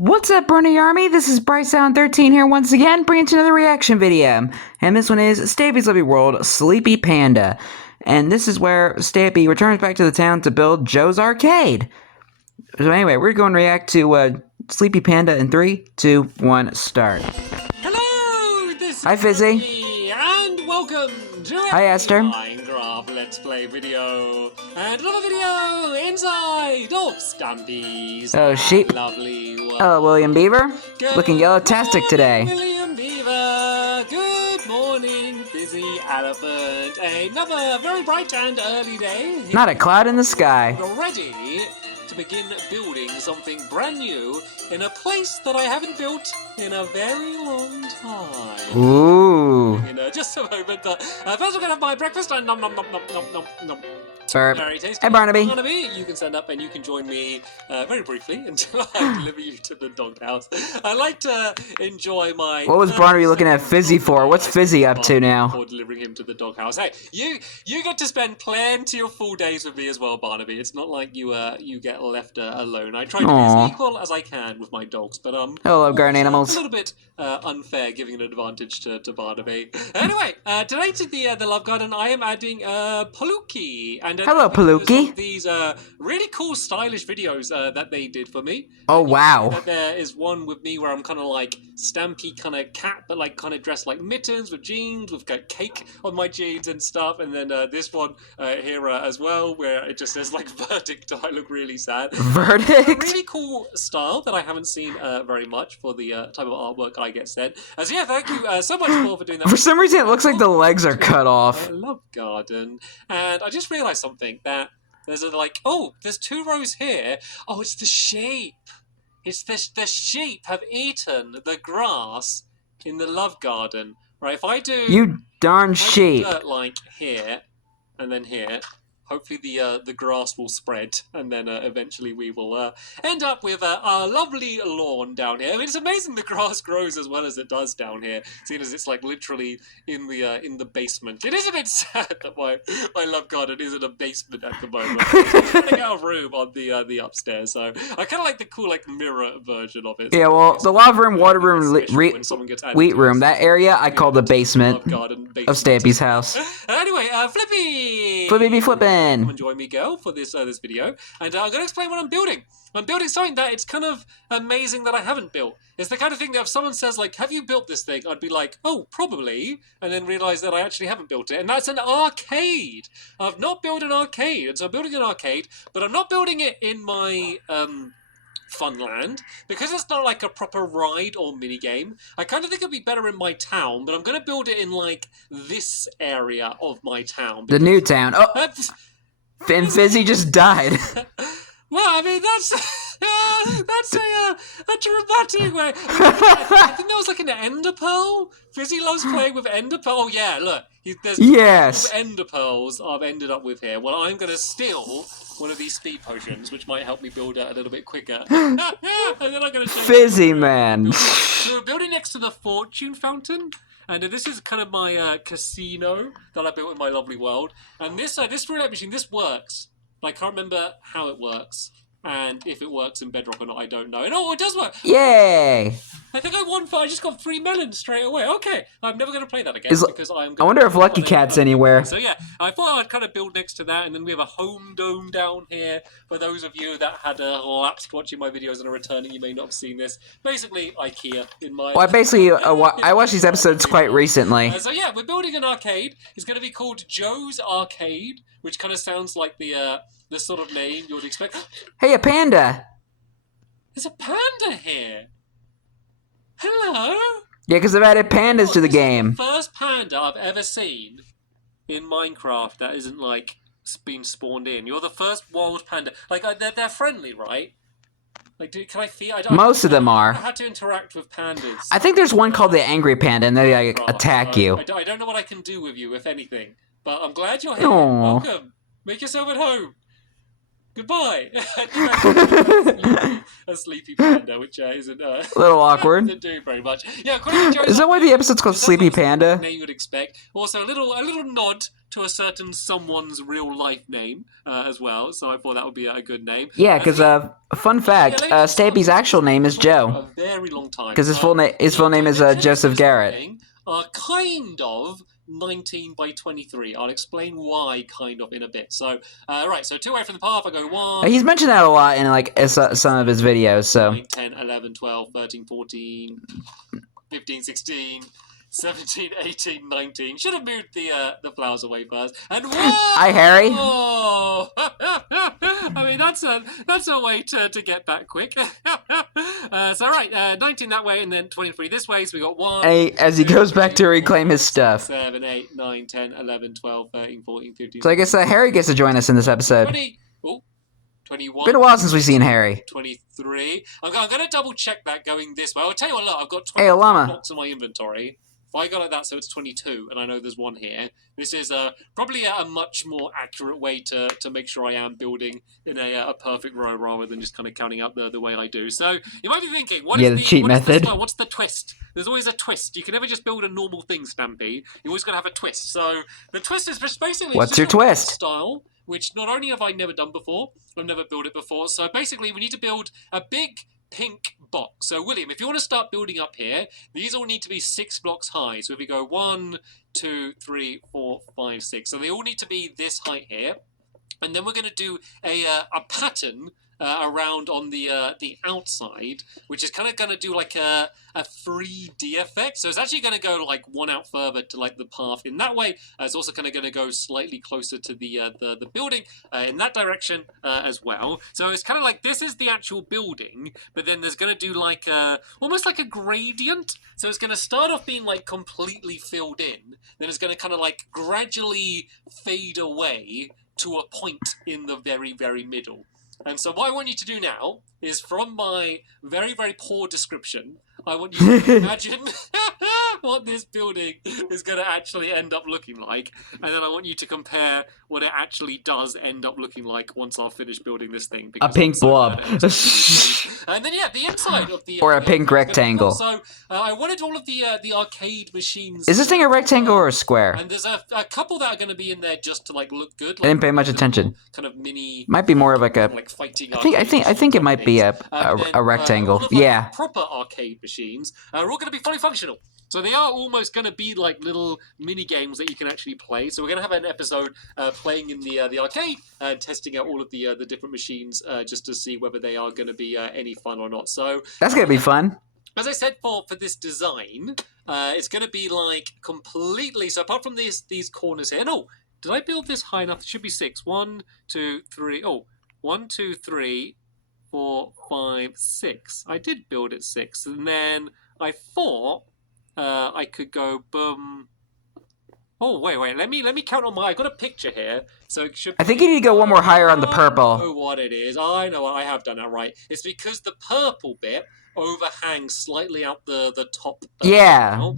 What's up, Brony Army? This is BryceAllen13 here once again, bringing you another reaction video. And this one is Stampy's Lovely World, Sleepy Panda. And this is where Stampy returns back to the town to build Joe's Arcade. So anyway, we're going to react to Sleepy Panda in 3, 2, 1, start. Hello, this Hi, is Fizzy. Stampy, and welcome to Hi, Esther. Minecraft Let's Play video, and another video inside of Stampy's sheep. lovely world. Hello, William Beaver. Good Looking yellow-tastic morning, today. William Beaver. Good morning, Busy Elephant. Another very bright and early day. Not a cloud in the sky. We're ready to begin building something brand new in a place that I haven't built in a very long time. Ooh. Just a moment. First I'm gonna have my breakfast and nom nom nom nom nom nom nom. Burp. Very tasty. Hey, Barnaby. Barnaby, you can stand up and you can join me very briefly until I deliver you to the doghouse. I like to enjoy my. What was Barnaby looking at Fizzy for? What's Fizzy up to now? Before delivering him to the doghouse. Hey, you get to spend plenty of full days with me as well, Barnaby. It's not like you get left alone. I try to be as equal as I can with my dogs, but Hello, garden animals. a little bit unfair giving an advantage to Barnaby. Anyway, today to the Love Garden, I am adding Paluki. And hello, Paluki. These really cool, stylish videos that they did for me. Oh, wow. That there is one with me where I'm kind of like Stampy kind of cat, but like kind of dressed like Mittens with jeans, with cake on my jeans and stuff. And then this one here as well, where it just says like verdict. I look really sad. Verdict? A really cool style that I haven't seen very much for the type of artwork I get sent. So yeah, thank you so much for doing that. For some reason, it looks like the legs are cut off. Love Garden. And I just realised something, that there's there's 2 rows here. Oh, it's the sheep. It's the sheep have eaten the grass in the Love Garden. Right, if I do... You darn sheep. Dirt like here, and then here, hopefully the grass will spread, and then eventually we will end up with a lovely lawn down here. I mean, it's amazing the grass grows as well as it does down here, seeing as it's like literally in the basement. It is a bit sad that my Love Garden is in a basement at the moment. It's running out of room on the upstairs, so I kind of like the cool like mirror version of it. Yeah, well, the lava room, water room, wheat room, that area I call the basement of Stampy's house. Anyway, Flippy! Flippy be flippin'. Come and join me, girl, for this video, and I'm going to explain what I'm building. I'm building something that it's kind of amazing that I haven't built. It's the kind of thing that if someone says, like, have you built this thing? I'd be like, oh, probably, and then realise that I actually haven't built it, and that's an arcade. I've not built an arcade, and so I'm building an arcade, but I'm not building it in my, Funland, because it's not like a proper ride or mini game. I kind of think it'd be better in my town, but I'm going to build it in, like, this area of my town. The new town. Oh! And Fizzy just died. Well, I mean, that's a dramatic way. I think that was like an ender pearl. Fizzy loves playing with ender pearl. Oh yeah, look, there's yes. ender pearls I've ended up with here. Well, I'm gonna steal one of these speed potions, which might help me build it a little bit quicker. And then I'm gonna show Fizzy man. So we're building next to the fortune fountain. And this is kind of my casino that I built in my lovely world. And this roulette machine, this works. I can't remember how it works. And if it works in Bedrock or not, I don't know. And oh, it does work! Yay! I think I just got 3 melons straight away. Okay, I'm never going to play that again because I wonder if Lucky Cat's anywhere. So yeah, I thought I'd kind of build next to that, and then we have a home dome down here. For those of you that had lapsed watching my videos and are returning, you may not have seen this. Basically, IKEA in my... Well, I watched these episodes quite recently. So yeah, we're building an arcade. It's going to be called Joe's Arcade, which kind of sounds like the sort of name you would expect. Hey, a panda! There's a panda here! Hello? Yeah, because I've added pandas to the game. This is the first panda I've ever seen in Minecraft that isn't, like, been spawned in. You're the first wild panda. Like, they're friendly, right? Like, can I feel... Most of them are. I had to interact with pandas. I think there's one called the Angry Panda, and they like, attack you. I don't know what I can do with you, if anything. But I'm glad you're here. Aww. Welcome. Make yourself at home. Goodbye. a sleepy panda, which isn't a little awkward. isn't doing very much. Yeah, according to Joe's Is that why the episode's called Sleepy Panda? Name you would expect. Also, a little nod to a certain someone's real life name as well. So I thought that would be a good name. Yeah, because fun fact, Stampy's actual name is Joe. A very long time. Because his full name is Joseph Garrett. Are kind of 19 by 23. I'll explain why kind of in a bit. So, right, so 2 away from the path, I go 1. He's mentioned that a lot in like some of his videos, so. 9, 10, 11, 12, 13, 14, 15, 16, 17, 18, 19. Should have moved the flowers away first. And whoa! Hi, Harry. Oh! I mean, that's a way to get back quick. So, right, 19 that way and then 23 this way. So we got 1. As he goes back to reclaim his stuff. 7, 8, 9, 10, 11, 12, 13, 14, 15. So I guess Harry gets to join us in this episode. 20. Oh, 21. Been a while since we've seen Harry. 23. I'm going to double check that going this way. I'll tell you what, look, I've got 20 blocks in my inventory. If I go like that, so it's 22, and I know there's 1 here. This is probably a much more accurate way to make sure I am building in a perfect row rather than just kind of counting up the way I do. So you might be thinking, what is the cheat method? What's the twist? There's always a twist. You can never just build a normal thing, Stampy. You always got to have a twist. So the twist is just basically what's your twist? Style, which not only have I never done before, I've never built it before. So basically, we need to build a big pink box. So William, if you want to start building up here, these all need to be 6 blocks high. So if we go 1, 2, 3, 4, 5, 6, so they all need to be this height here. And then we're going to do a pattern around on the outside, which is kind of going to do like a 3D effect. So it's actually going to go like 1 out further to like the path. In that way, it's also kind of going to go slightly closer to the building in that direction as well. So it's kind of like this is the actual building, but then there's going to do like almost like a gradient. So it's going to start off being like completely filled in, then it's going to kind of like gradually fade away to a point in the very, very middle. And so what I want you to do now is, from my very, very poor description, I want you to imagine what this building is going to actually end up looking like. And then I want you to compare what it actually does end up looking like once I've finished building this thing. A pink blob. And then, yeah, the inside of the... or a pink rectangle. So I wanted all of the arcade machines... Is this thing a rectangle or a square? And there's a couple that are going to be in there just to like look good. Like, I didn't pay much attention. Kind of mini... Might be more of like a... Like fighting I think it might be a rectangle. All of yeah. Proper arcade machines are all going to be fully functional. So they are almost going to be like little mini games that you can actually play. So we're going to have an episode playing in the arcade and testing out all of the different machines just to see whether they are going to be any fun or not. So that's going to be fun. As I said, for this design, it's going to be like completely... So apart from these corners here... No, did I build this high enough? It should be 6. 1, 2, 3... Oh, 1, 2, 3, 4, 5, 6. I did build it 6. And then I thought I could go boom... Oh, wait. Let me count on my... I got a picture here, so it should... I think you need to go one more higher on the purple. I know what it is. I know I have done that right. It's because the purple bit overhangs slightly out the top. Yeah.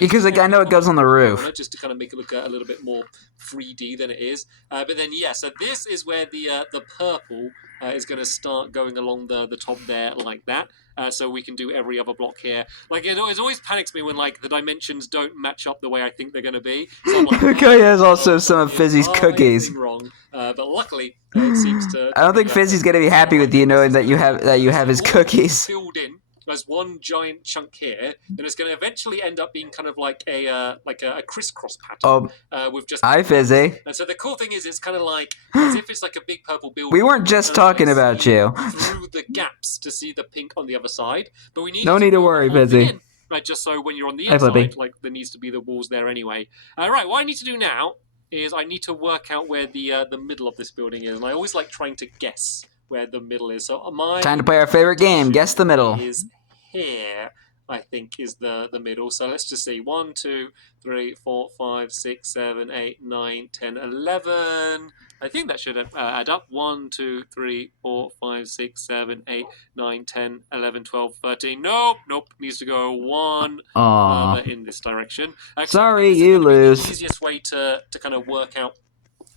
Because I know it goes on the roof. Just to kind of make it look a little bit more 3D than it is. But then, yeah, so this is where the purple is going to start going along the top there like that. So we can do every other block here. Like, it always panics me when, like, the dimensions don't match up the way I think they're going to be. So I'm like, okay, there's also some of Fizzy's cookies. Wrong. But luckily, it seems to... I don't think Fizzy's going to be happy with you knowing that you have his cookies. Filled in as one giant chunk here, then it's going to eventually end up being kind of like a crisscross pattern. With just... Hi, Fizzy. And so the cool thing is, it's kind of like as if it's like a big purple building. We weren't just talking about you. Through the gaps to see the pink on the other side, but we need... No need to worry, Fizzy. Right, just so when you're on the inside, like there needs to be the walls there anyway. Right, what I need to do now is I need to work out where the middle of this building is, and I always like trying to guess where the middle is. So time to play our favorite game. Guess the middle. Is here, I think, is the middle. So let's just see. 1, 2, 3, 4, 5, 6, 7, 8, 9, 10, 11. I think that should add up. 1, 2, 3, 4, 5, 6, 7, 8, 9, 10, 11, 12, 13. Nope. Needs to go 1 further in this direction. Sorry, you lose. The easiest way to kind of work out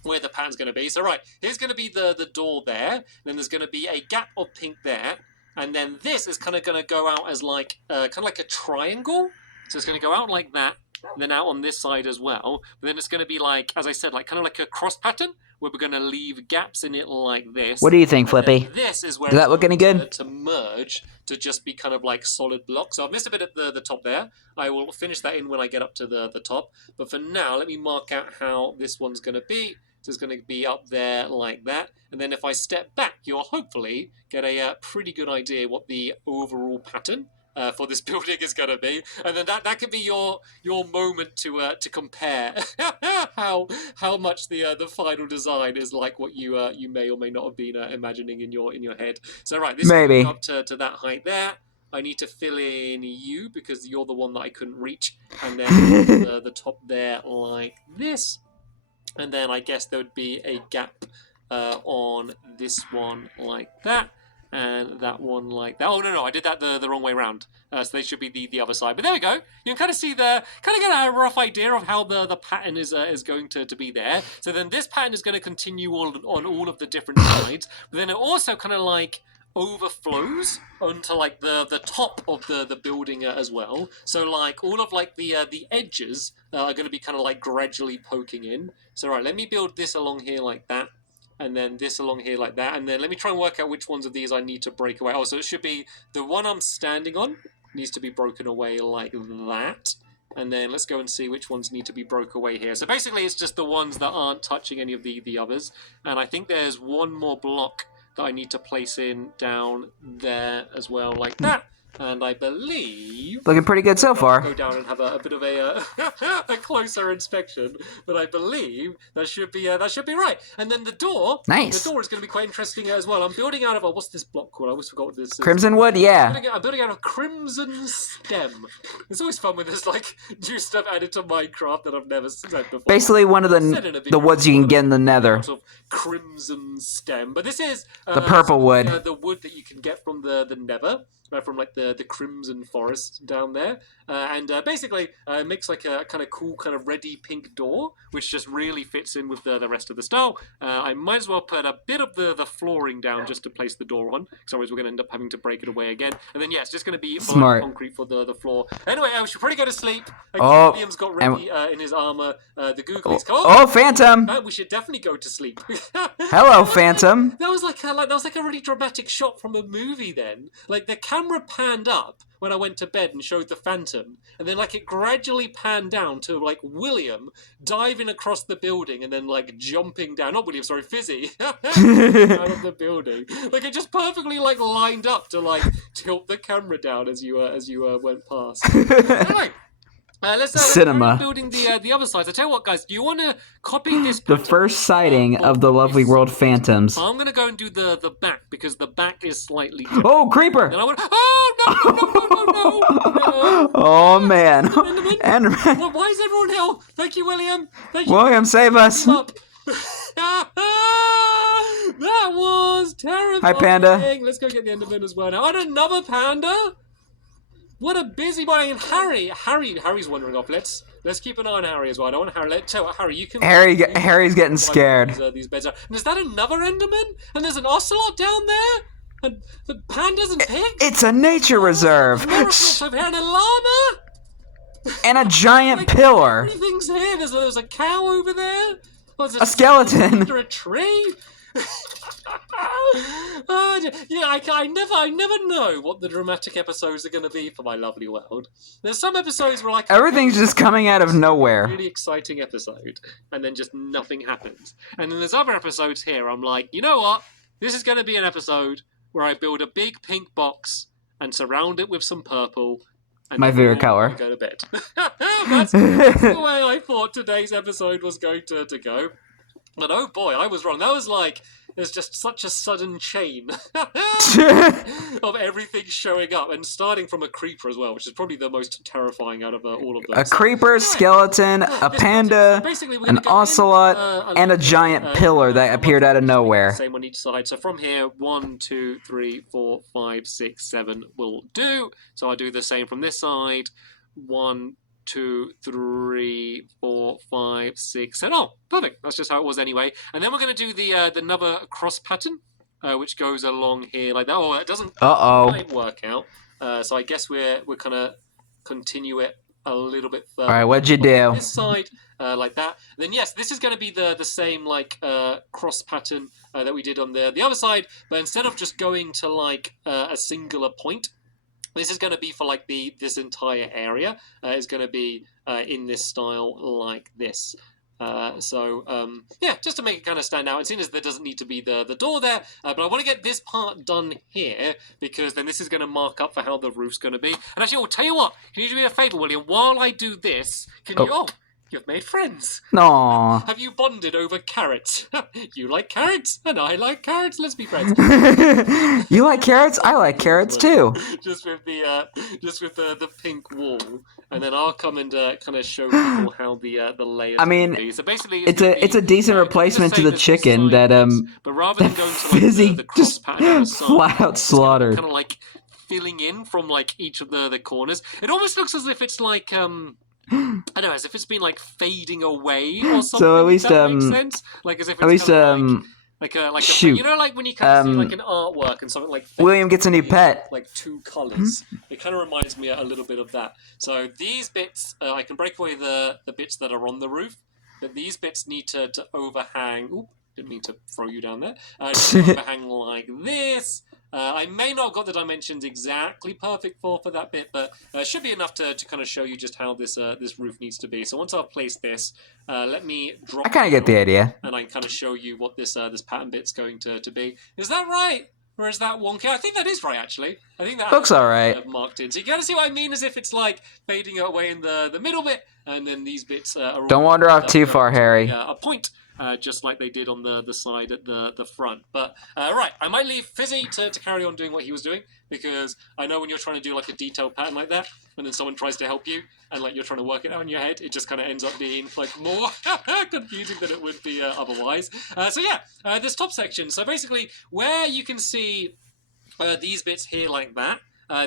where the pattern's going to be. So right, here's going to be the door there. Then there's going to be a gap of pink there. And then this is kind of going to go out as like kind of like a triangle. So it's going to go out like that, and then out on this side as well. But then it's going to be like, as I said, like kind of like a cross pattern where we're going to leave gaps in it like this. What do you think, Flippy? This is where Does that look any good? To merge to just be kind of like solid blocks. So I've missed a bit at the top there. I will finish that in when I get up to the top. But for now, let me mark out how this one's going to be. So it's going to be up there like that. And then if I step back, you'll hopefully get a pretty good idea what the overall pattern for this building is going to be. And then that could be your moment to compare how much the final design is like what you may or may not have been imagining in your head. So right, this Maybe. is up to that height there. I need to fill in you because you're the one that I couldn't reach. And then the top there like this. And then I guess there would be a gap on this one like that. And that one like that. Oh, no, I did that the wrong way around. So they should be the other side. But there we go. You can kind of see kind of get a rough idea of how the pattern is going to be there. So then this pattern is going to continue on all of the different sides. But then it also kind of like overflows onto like the top of the building as well. So like all of like the edges are going to be kind of like gradually poking in. So right, let me build this along here like that. And then this along here like that. And then let me try and work out which ones of these I need to break away. Oh, so it should be the one I'm standing on needs to be broken away like that. And then let's go and see which ones need to be broke away here. So basically it's just the ones that aren't touching any of the others. And I think there's one more block that I need to place in down there as well like that. And I believe... Looking pretty good so far. Go down and have a bit of a closer inspection. But I believe that should be right. And then the door... Nice. The door is going to be quite interesting as well. I'm building out of... what's this block called? I always forgot what this is. Crimson wood, yeah. I'm building out of crimson stem. It's always fun when there's like new stuff added to Minecraft that I've never said before. Basically one of the woods you can get in the nether. Sort of crimson stem. But this is... the purple wood. The wood that you can get from the nether. From like the crimson forest down there, and basically it makes like a kind of cool kind of reddy pink door, which just really fits in with the rest of the style. I might as well put a bit of the flooring down just to place the door on, because otherwise we're going to end up having to break it away again. And then yeah, it's just going to be smart concrete for the floor. Anyway, we should probably go to sleep. Oh, William's got ready in his armor. The Googly's oh, Phantom! We should definitely go to sleep. Hello, Phantom. That was like a really dramatic shot from a movie. Then, like the camera panned up when I went to bed and showed the Phantom, and then like it gradually panned down to like William diving across the building and then like jumping down. Not William, sorry, Fizzy, out of the building. Like it just perfectly like lined up to like tilt the camera down as you went past. Anyway. Let's Cinema. Building the other sides. I tell you what, guys. Do you want to copy this? The first sighting of the lovely world phantoms. I'm gonna go and do the back because the back is slightly different. Oh, creeper! And I went, oh no! Oh man! Enderman. Well, why is everyone hell? Thank you, William. Thank you. William, save us! That was terrifying. Hi, Panda. Let's go get the Enderman as well now. And another panda. What a busy boy. And Harry's wandering off. Let's keep an eye on Harry as well. I don't want Harry. Let's tell you what, Harry, you can... Harry's getting scared. These beds are. And is that another Enderman? And there's an ocelot down there? And the pandas and pigs? It's a nature reserve. Over here and a llama? And a giant pillar. Everything's here. There's a cow over there. A skeleton. Under a tree. I never know what the dramatic episodes are going to be for my lovely world. There's some episodes where like everything's just coming out of nowhere. Really exciting episode, and then just nothing happens. And then there's other episodes here. I'm like, you know what? This is going to be an episode where I build a big pink box and surround it with some purple. And my favorite color. Go to bed. That's the way I thought today's episode was going to go. But oh boy, I was wrong. That was like, there's just such a sudden chain of everything showing up, and starting from a creeper as well, which is probably the most terrifying out of all of them. A creeper, skeleton, a panda, an ocelot, and a giant pillar that appeared out of nowhere. Same on each side. So from here, 1, 2, 3, 4, 5, 6, 7 will do. So I do the same from this side. 1, 2, 3, 4, 5, 6, 7. Oh, perfect. That's just how it was anyway. And then we're going to do the another cross pattern, which goes along here like that. Oh, it doesn't quite work out. So I guess we're kind of continue it a little bit further. All right, what'd you do? This side, like that. And then yes, this is going to be the same like cross pattern that we did on the other side, but instead of just going to like a singular point, this is going to be for like this entire area. Is going to be in this style like this. Yeah, just to make it kind of stand out. And seeing as there doesn't need to be the door there, but I want to get this part done here because then this is going to mark up for how the roof's going to be. And actually, I'll tell you what, can you do me a favour, William? While I do this, can you? Oh, you've made friends. No. Have you bonded over carrots? You like carrots, and I like carrots. Let's be friends. You like carrots? I like carrots too. Just with the pink wall, and then I'll come and kind of show people how the layers. I mean, be. So basically, it's a decent replacement to the chicken that but rather than going to like Fizzy the cross just pattern flat out slaughtered. kind of like filling in from like each of the corners. It almost looks as if it's like I don't know, as if it's been like fading away or something. So at least that makes sense. Like as if it's at least like a shoot. you know, like when you kind of see like an artwork and something like William gets a new pet. Like two colors. It kind of reminds me a little bit of that. So these bits, I can break away the bits that are on the roof, but these bits need to overhang. Oop, didn't mean to throw you down there. Overhang like this. I may not have got the dimensions exactly perfect for that bit, but it should be enough to kind of show you just how this roof needs to be. So once I've placed this, let me drop. I kind of get the idea. And I can kind of show you what this pattern bit's going to be. Is that right? Or is that wonky? I think that is right, actually. I think that looks all right. Marked in. So you kind of see what I mean, as if it's like fading away in the middle bit, and then these bits are. Don't wander off too far, Harry. A point. Just like they did on the side at the front. But, right, I might leave Fizzy to carry on doing what he was doing, because I know when you're trying to do, like, a detailed pattern like that, and then someone tries to help you, and, like, you're trying to work it out in your head, it just kind of ends up being, like, more confusing than it would be otherwise. So, yeah, this top section. So, basically, where you can see these bits here like that,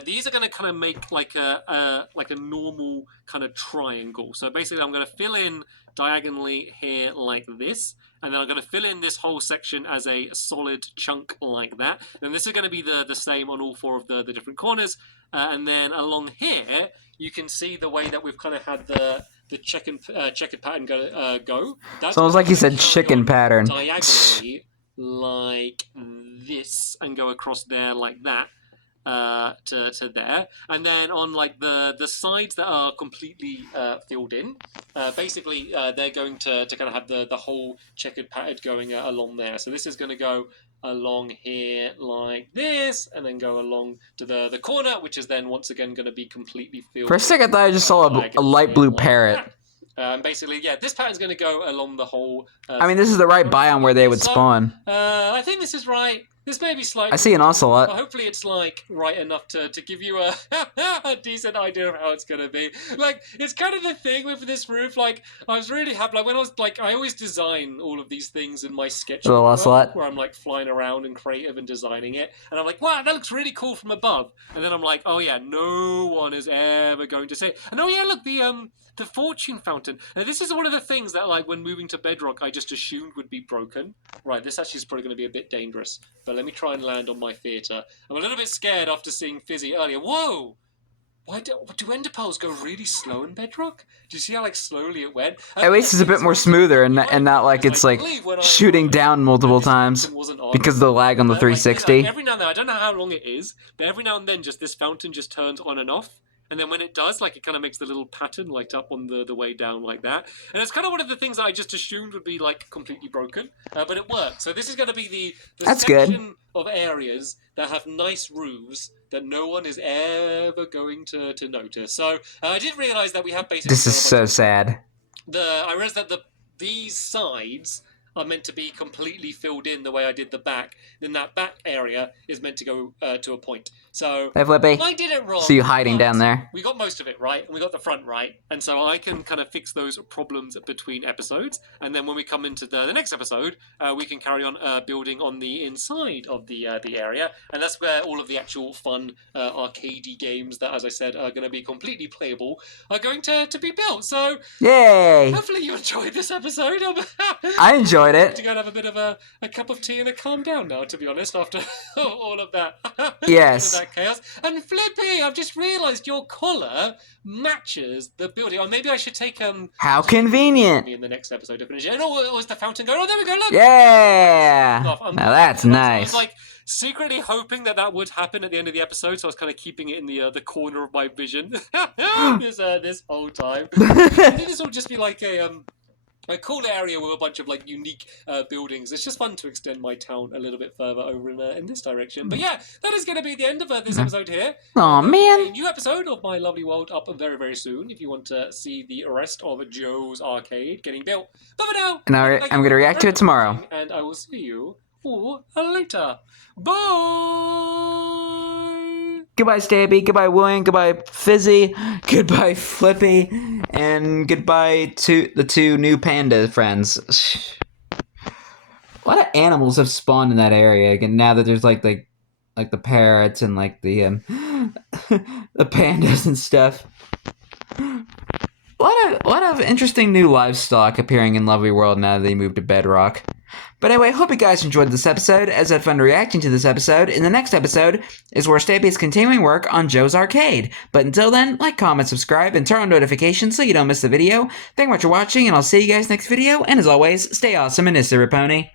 these are going to kind of make, like a normal kind of triangle. So, basically, I'm going to fill in diagonally here like this, and then I'm going to fill in this whole section as a solid chunk like that. And this is going to be the same on all four of the different corners. And then along here, you can see the way that we've kind of had the checkered pattern go. That's Sounds like you said chicken pattern. Diagonally like this, and go across there like that. To there, and then on like the sides that are completely filled in, basically they're going to kind of have the whole checkered pattern going along there. So this is going to go along here like this, and then go along to the corner, which is then once again going to be completely filled. For a second, I thought I just saw a light blue parrot. Basically, yeah, this pattern's going to go along the whole. I mean, this is the right biome where they would spawn. I think this is right. This may be slightly. I see an ocelot. But hopefully it's like right enough to give you a decent idea of how it's gonna be. Like, it's kind of the thing with this roof. Like, I was really happy. Like when I was like, I always design all of these things in my sketch where I'm like flying around and creative and designing it, and I'm like, wow, that looks really cool from above. And then I'm like, oh yeah, no one is ever going to say it. And oh yeah, look, the fortune fountain. Now, this is one of the things that, like, when moving to bedrock, I just assumed would be broken. Right, this actually is probably going to be a bit dangerous. But let me try and land on my theatre. I'm a little bit scared after seeing Fizzy earlier. Whoa! Why do ender pearls go really slow in bedrock? Do you see how, like, slowly it went? At least it's a bit more smoother and not like it's, like, shooting down multiple times because of the lag on the 360. Every now and then, I don't know how long it is, but every now and then just this fountain just turns on and off. And then when it does, like, it kind of makes the little pattern light up on the way down like that. And it's kind of one of the things that I just assumed would be, like, completely broken. But it worked. So this is going to be the section of areas that have nice roofs that no one is ever going to notice. So I did realise that we have basically... This is so sad. I realised that these sides are meant to be completely filled in the way I did the back. Then that back area is meant to go to a point. So Hey, Flippy. I did it wrong. See you hiding but down there. We got most of it right, and we got the front right, and so I can kind of fix those problems between episodes. And then when we come into the next episode, we can carry on building on the inside of the area, and that's where all of the actual fun arcadey games that, as I said, are going to be completely playable are going to be built. So Yay! hopefully you enjoyed this episode. I enjoyed To it. go and have a bit of a cup of tea and a calm down now, to be honest, after all of that. Yes. All of that chaos. And Flippy, I've just realised your collar matches the building. Or maybe I should take How convenient. in the next episode to finish it. And was the fountain going? Oh, there we go. Look. Yeah. Now that's I nice. was like secretly hoping that would happen at the end of the episode, so I was kind of keeping it in the corner of my vision this whole time. I think this will just be like a cool area with a bunch of like unique buildings. It's just fun to extend my town a little bit further over in this direction. But yeah, that is going to be the end of this episode here. Aw, A man. new episode of My Lovely World up very, very soon if you want to see the rest of Joe's Arcade getting built. But for now, And I'm going to react to it tomorrow. and I will see you all later. Bye! Goodbye, Stampy. Goodbye, William. Goodbye, Fizzy. Goodbye, Flippy. And goodbye to the two new panda friends. A lot of animals have spawned in that area again now that there's like the parrots and like the the pandas and stuff. A lot of interesting new livestock appearing in Lovely World now that they moved to Bedrock. But anyway, hope you guys enjoyed this episode, as had fun reacting to this episode. In the next episode is where Stampy is continuing work on Joe's Arcade. But until then, like, comment, subscribe, and turn on notifications so you don't miss the video. Thank you much for watching, and I'll see you guys next video. And as always, stay awesome and Pony.